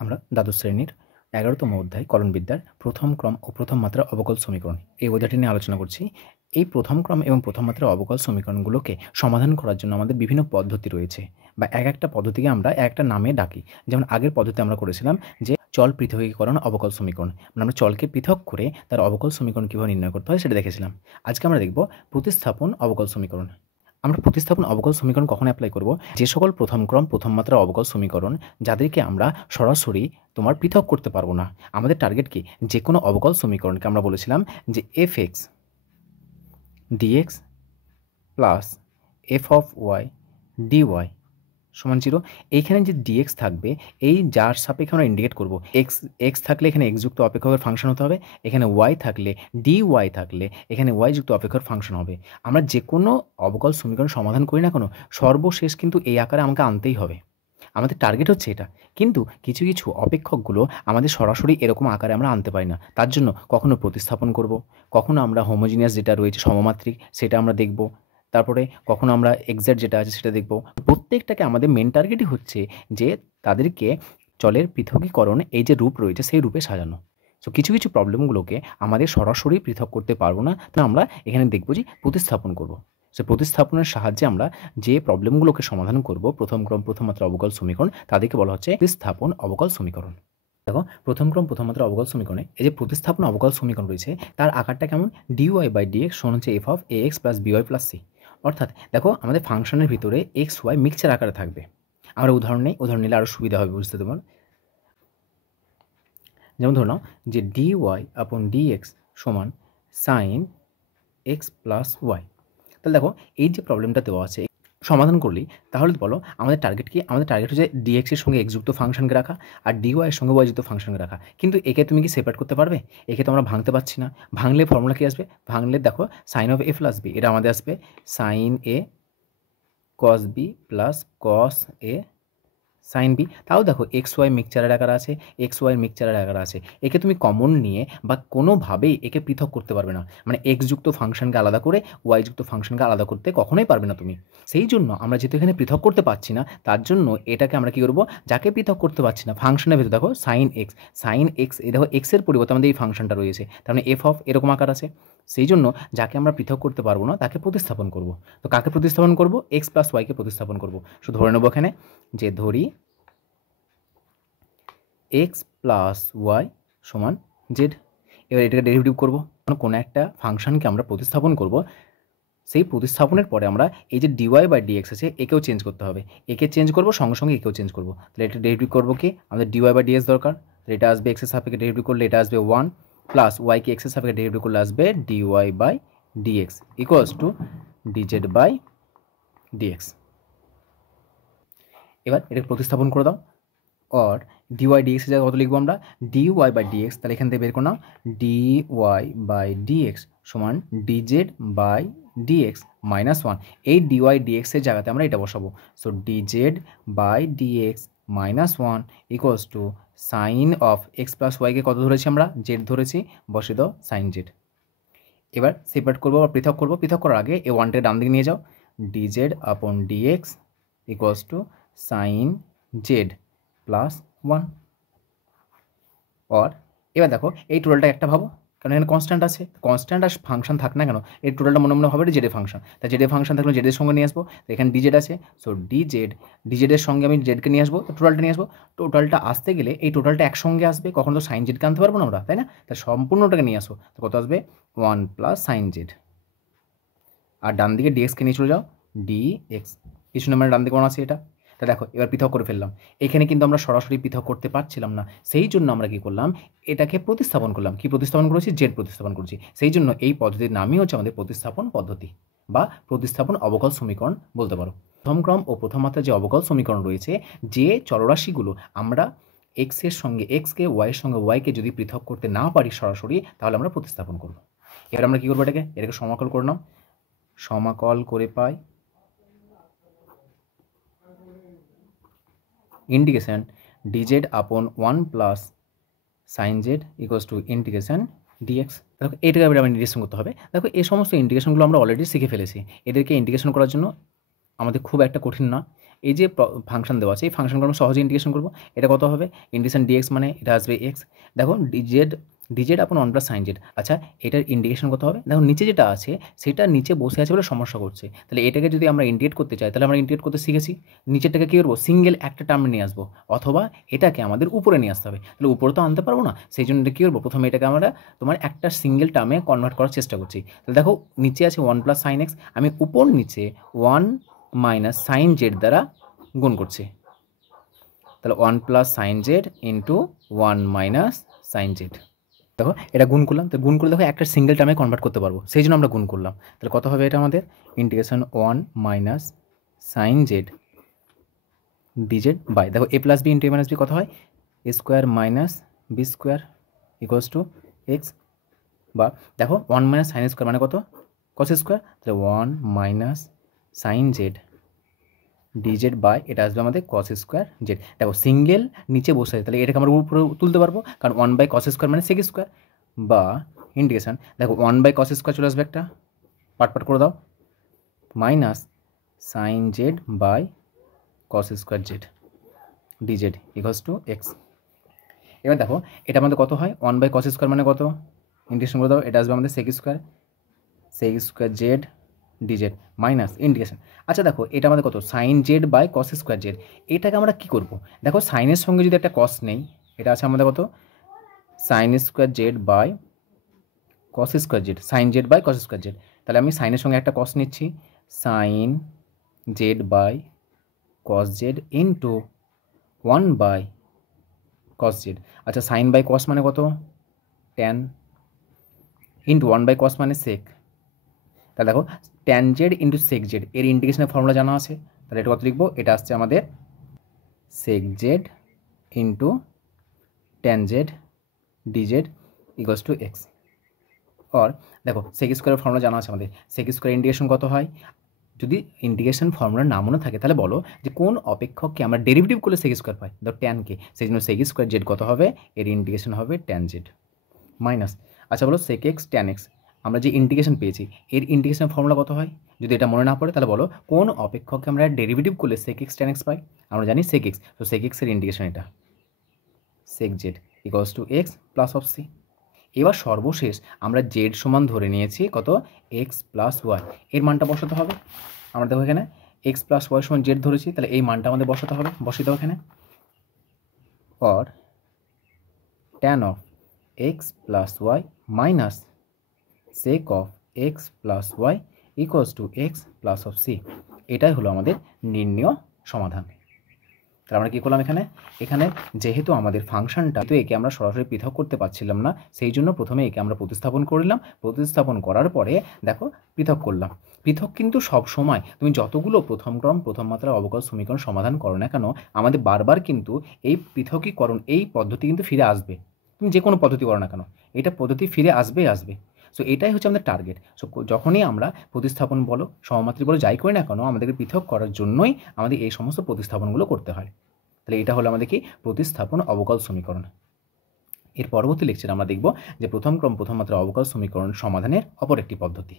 আমরা দ্বাদশ শ্রেণীর ১১তম অধ্যায় কলনবিদ্যার প্রথম ক্রম ও প্রথম মাত্রার অবকল সমীকরণ এই অধ্যায়টি নিয়ে আলোচনা করছি। এই প্রথম ক্রম এবং প্রথম মাত্রার অবকল সমীকরণগুলোকে সমাধান করার জন্য আমাদের বিভিন্ন পদ্ধতি রয়েছে বা একটা পদ্ধতিকে আমরা একটা নামে ডাকি। যেমন আগের পদ্ধতি আমরা করেছিলাম যে চল পৃথকীকরণ অবকল সমীকরণ, মানে আমরা চলকে পৃথক করে তার অবকল সমীকরণ কীভাবে নির্ণয় করতে হয় সেটা দেখেছিলাম। আজকে আমরা দেখব প্রতিস্থাপন অবকল সমীকরণ। আমরা প্রতিস্থাপন অবকল সমীকরণ কখন অ্যাপ্লাই করব? যে সকল প্রথম ক্রম প্রথম মাত্রার অবকল সমীকরণ যাদেরকে আমরা সরাসরি পৃথক করতে পারবো না। আমাদের টার্গেট কি? যে কোনো অবকল সমীকরণকে আমরা বলেছিলাম যে fx dx plus f of y dy সমান 0। এইখানে যে dx থাকবে, এই যার সাপেক্ষে আমরা ইন্ডিকেট করব, x থাকলে এখানে x যুক্ত অপেক্ষকের ফাংশন হতে হবে, এখানে y থাকলে dy থাকলে এখানে y যুক্ত অপেক্ষকের ফাংশন হবে। আমরা যে কোনো অবকল সমীকরণ সমাধান করি না কেন, সর্বশেষ কিন্তু এই আকারে আমাকে আনতেই হবে। আমাদের টার্গেট হচ্ছে এটা। কিন্তু কিছু কিছু অপেক্ষকগুলো আমাদের সরাসরি এরকম আকারে আমরা আনতে পারি না। তার জন্য কখনো প্রতিস্থাপন করব, কখনো আমরা হোমোজিনিয়াস যেটা রয়েছে সমমাত্রিক সেটা আমরা দেখব, তারপরে কখনো আমরা এক্সাক্ট যেটা আছে সেটা দেখব। প্রত্যেকটাকে আমাদের মেন টার্গেটই হচ্ছে যে তাদেরকে চলের পৃথকীকরণ এই যে রূপ রয়েছে সেই রূপে সাজানো। সো কিছু কিছু প্রবলেমগুলোকে আমাদের সরাসরি পৃথক করতে পারবো না, তো আমরা এখানে দেখব যে প্রতিস্থাপন করব। সে প্রতিস্থাপনের সাহায্যে আমরা যে প্রবলেমগুলোকে সমাধান করব প্রথম ক্রম প্রথম মাত্রা অবকল সমীকরণ, তাদেরকে বলা হচ্ছে প্রতিস্থাপন অবকল সমীকরণ। দেখো, প্রথম ক্রম প্রথম মাত্রা অবকল সমীকরণে এই যে প্রতিস্থাপন অবকল সমীকরণ রয়েছে তার আকারটা কেমন? dy/dx সমান হচ্ছে f of ax plus by plus c। অর্থাৎ দেখো, আমাদের ফাংশনের ভিতরে এক্স ওয়াই মিক্সচার আকারে থাকবে। আমরা উদাহরণ নিলে আরও সুবিধা হবে বুঝতে তোমার। যেমন ধরে নাও যে dy/dx সমান sin x plus y। তাহলে দেখো, এই যে প্রবলেমটা দেওয়া আছে সমাধান করলি, তাহলে বলো আমাদের টার্গেট কি? আমাদের টার্গেট হচ্ছে dx এর সঙ্গে x যুক্ত ফাংশনকে রাখা আর dy এর সঙ্গে y যুক্ত ফাংশনকে রাখা। কিন্তু একে তুমি কি সেপারেট করতে পারবে? একে তো আমরা ভাঙতে পারছি না। ভাঙলে ফর্মুলা কি আসবে? ভাঙলে দেখো sine of a plus b, এটা আমাদের আসবে sine a cos b plus cos a sine b. তাও দেখো এক্স ওয়াই মিক্সচারের আকার আছে, এক্স ওয়াই মিক্সচারের আকার আছে। একে তুমি কমন নিয়ে বা কোনোভাবেই একে পৃথক করতে পারবে না। মানে এক্স যুক্ত ফাংশনকে আলাদা করে ওয়াই যুক্ত ফাংশনকে আলাদা করতে কখনোই পারবে না তুমি। সেই জন্য আমরা যেহেতু এখানে পৃথক করতে পারছি না, তার জন্য এটাকে আমরা কী করবো? যাকে পৃথক করতে পারছি না ফাংশনের ভিতরে দেখো সাইন এক্স, এই দেখো এক্সের পরিবর্তে আমাদের এই ফাংশনটা রয়েছে, তার মানে এফ অফ এরকম আকার আছে। সেই জন্য যাকে আমরা পৃথক করতে পারবো না তাকে প্রতিস্থাপন করব। তো কাকে প্রতিস্থাপন করব? এক্স প্লাস ওয়াইকে প্রতিস্থাপন করব। শুধু ধরে নেবো এখানে যে ধরি এক্স প্লাস ওয়াই সমান জেড। এবার এটাকে ডেরিভেটিভ করবো। কোনো একটা ফাংশনকে আমরা প্রতিস্থাপন করব, সেই প্রতিস্থাপনের পরে আমরা এই যে dy/dx আছে একেও চেঞ্জ করতে হবে। একে চেঞ্জ করবো, সঙ্গে সঙ্গে একেও চেঞ্জ করবো। তাহলে এটা ডেরিভেটিভ করবো কি? আমাদের dy/dx দরকার, তাহলে এটা আসবে এক্সের সাপেক্ষে ডেরিভেটিভ করলে এটা আসবে 1 প্লাস ওয়াইকে এক্সের সাপেক্ষে ডেরিভেটিভ করলে আসবে dy/dx ইকুয়ালস টু dz/dx। এবার এটাকে প্রতিস্থাপন করে দাও। और dy/dx এর জায়গায় কত লিখবো আমরা? dy/dx, তাহলে এখান থেকে বের করলাম dy/dx সমান dz/dx মাইনাস 1। এই dy/dx এর জায়গাতে আমরা এটা বসাবো। So dz/dx minus 1 equals to sine of x plus ওয়াইকে কত ধরেছি আমরা? জেড ধরেছি, বসে দাও সাইন জেড। এবার সেপারেট করবো বা পৃথক করবো। পৃথক করার আগে এই ওয়ানটাকে ডান দিকে নিয়ে যাও, dz/dx equals to sine z plus 1। और এবার দেখো এই টোটালটা একটা ভাবো, কারণ এখানে কনস্ট্যান্ট আছে। কনস্ট্যান্ট আর ফাংশন থাক না কেন, এই টোটালটা মনে হবে জেডের ফাংশন। তাই জেডের ফাংশন থাকলে জেডের সঙ্গে নিয়ে আসবো। তো এখানে ডিজেড আছে, সো ডিজেডের সঙ্গে আমি জেডকে নিয়ে আসবো, তো টোটালটা নিয়ে আসবো। টোটালটা আসতে গেলে এই টোটালটা একসঙ্গে আসবে, কখন তো সাইন জেডকে আনতে পারবো না আমরা, তাই না? তাই সম্পূর্ণটাকে নিয়ে আসো, তো কত আসবে? 1 প্লাস সাইন জেড। আর ডান দিকে ডিএক্সকে নিয়ে চলে যাও, ডিএক্স কিছু না, মানে ডান দিকে 1 আছে এটা। তা দেখো এবার পৃথক করে ফেললাম। এখানে কিন্তু আমরা সরাসরি পৃথক করতে পারছিলাম না, সেই জন্য আমরা কী করলাম? এটাকে প্রতিস্থাপন করলাম। কি প্রতিস্থাপন করেছি? জেড প্রতিস্থাপন করছি। সেই জন্য এই পদ্ধতির নামই হচ্ছে আমাদের প্রতিস্থাপন পদ্ধতি বা প্রতিস্থাপন অবকল সমীকরণ বলতে পারো। প্রথম ক্রম ও প্রথম মাত্রার যে অবকল সমীকরণ রয়েছে, যে চলরাশিগুলো আমরা এক্সের সঙ্গে এক্সকে ওয়াইয়ের সঙ্গে ওয়াইকে যদি পৃথক করতে না পারি সরাসরি, তাহলে আমরা প্রতিস্থাপন করব। এবার আমরা কী করবো? এটাকে সমাকল করে নাও। সমাকল করে পাই integration dz upon 1 plus sine z equals to integration dx. দেখো এটাকে এবার আমরা ইন্টিগ্রেশন করতে হবে। দেখো এই সমস্ত ইন্টিগ্রেশনগুলো আমরা অলরেডি শিখে ফেলেছি। এদেরকে ইন্টিগ্রেশন করার জন্য আমাদের খুব একটা কঠিন না। এই যে ফাংশন দেওয়া আছে এই ফাংশনকে আমরা সহজে ইন্টিগ্রেশন করবো। এটা কত হবে, ইন্টিগ্রেশন ডিএক্স মানে এটা আসবে এক্স। দেখো ডিজেড আপন 1 + sin z। আচ্ছা এটার ইন্টিগ্রেশন কত হবে, দেখো নিচে যেটা আছে সেটা নিচে বসে আছে বলে সমস্যা করছে, তাহলে এটাকে যদি আমরা ইন্টিগ্রেট করতে চাই তাহলে আমরা ইন্টিগ্রেট করতে শিখেছি, নিচেরটাকে কী করবো সিঙ্গেল একটা টার্মে নিয়ে আসবো, অথবা এটাকে আমাদের উপরে নিয়ে আসতে হবে, তাহলে উপরে তো আনতে পারবো না, সেই জন্য কী করবো প্রথমে এটাকে আমরা তোমার একটা সিঙ্গেল টার্মে কনভার্ট করার চেষ্টা করছি। তাহলে দেখো নিচে আছে 1 + sin x, আমি উপর নিচে 1 - sin z দ্বারা গুণ করছি, তাহলে 1 + sin z into 1 - sin z। দেখো এটা গুণ করলাম, তো গুণ করে দেখো একটা সিঙ্গেল টার্মে কনভার্ট করতে পারবো, সেই জন্য আমরা গুণ করলাম। তাহলে কত হবে এটা আমাদের, ইন্টিগ্রেশন 1 - sin z dz বাই, দেখো a + b into a - b কত হয়, a square minus b square equals to x, বা দেখো 1 - sin স্কোয়ার মানে কত, cos স্কোয়ার, তাহলে 1 - sin z dz বাই এটা আসবে আমাদের cos স্কোয়ার z। দেখো সিঙ্গেল নিচে বসে আছে, তাহলে এটাকে আমরা উপরে তুলতে পারবো, কারণ 1/cos স্কোয়ার মানে sec স্কোয়ার, বা ইন্টিগ্রেশন দেখো 1/cos স্কোয়ার চলে আসবে একটা, পাট করে দাও, minus sin z by cos square z dz equals to x. এবার দেখো এটা আমাদের কত হয়, 1/cos স্কোয়ার মানে কত, ইন্টিগ্রেশন করে দাও, এটা আসবে আমাদের sec square z dz minus integration. আচ্ছা দেখো এটা আমাদের কত, sin z by cos square z, এটাকে আমরা কী করবো, দেখো সাইনের সঙ্গে যদি একটা cos নেই, এটা আছে আমাদের কত sin square z by cos square z, sin z by cos square z, তাহলে আমি সাইনের সঙ্গে একটা cos নিচ্ছি, sin z by cos z into 1/cos z। আচ্ছা সাইন বাই cos মানে কত, tan ইন্টু 1/cos মানে sec, তাহলে দেখো tan z into sec z এর ইন্টিগ্রেশনের ফর্মুলা জানা আছে, তাহলে এটা কত লিখবো, এটা আসছে আমাদের sec z into tan z dz equals to x. আর দেখো sec স্কোয়ারের ফর্মুলা জানা আছে আমাদের, sec স্কোয়ার ইন্টিগ্রেশন কত হয়, যদি ইন্টিগ্রেশন ফর্মুলা না মনে থাকে তাহলে বলো যে কোন অপেক্ষককে আমরা ডেরিভেটিভ করলে sec স্কোয়ার পাই, ধর ট্যানকে, সেই জন্য sec স্কোয়ার z কত হবে, এর ইন্টিগ্রেশন হবে tan z মাইনাস, আচ্ছা বলো sec x tan x, আমরা যে ইন্টিগ্রেশন পেয়েছি এর ইন্টিগ্রেশন ফর্মুলা কত হয়, যদি এটা মনে না পড়ে তাহলে বলো কোন অপেক্ষককে আমরা ডেরিভেটিভ করলে sec x tan x পাই, আমরা জানি sec x, তো sec x এর ইন্টিগ্রেশন এটা sec z equals to x plus of C. এবার সর্বশেষ আমরা z সমান ধরে নিয়েছি কত, x প্লাস ওয়াই, এর মানটা বসাতে হবে, আমরা দেখো এখানে x প্লাস ওয়াই সমান z ধরেছি, তাহলে এই মানটা আমাদের বসাতে হবে, বসিয়ে দাও এখানে, or tan of x plus y minus sec of x plus y equals to x plus of C, এটাই হলো আমাদের নির্ণয় সমাধান। তাহলে আমরা কী করলাম এখানে যেহেতু আমাদের ফাংশনটা তো একে আমরা সরাসরি পৃথক করতে পারছিলাম না, সেই জন্য প্রথমে একে আমরা প্রতিস্থাপন করলাম, প্রতিস্থাপন করার পরে দেখো পৃথক করলাম। পৃথক কিন্তু সব সময় তুমি যতগুলো প্রথম ক্রম প্রথম মাত্রার অবকল সমীকরণ সমাধান করো না কেন, আমাদের বারবার কিন্তু এই পৃথকীকরণ এই পদ্ধতি কিন্তু ফিরে আসবে, তুমি যে কোনো পদ্ধতি করো না কেন এটা পদ্ধতি ফিরে আসবে। সো এটাই হচ্ছে আমাদের টার্গেট। সো যখনই আমরা প্রতিস্থাপন বলো সমমাত্রিক বলো যাই করি না কেন, আমাদেরকে পৃথক করার জন্যই আমাদের এই সমস্ত প্রতিস্থাপনগুলো করতে হয়। তাহলে এটা হলো আমাদের কি প্রতিস্থাপন অবকল সমীকরণ। এর পরবর্তী লেকচারে আমরা দেখব যে প্রথম ক্রম প্রথম মাত্রার অবকল সমীকরণ সমাধানের অপর একটি পদ্ধতি।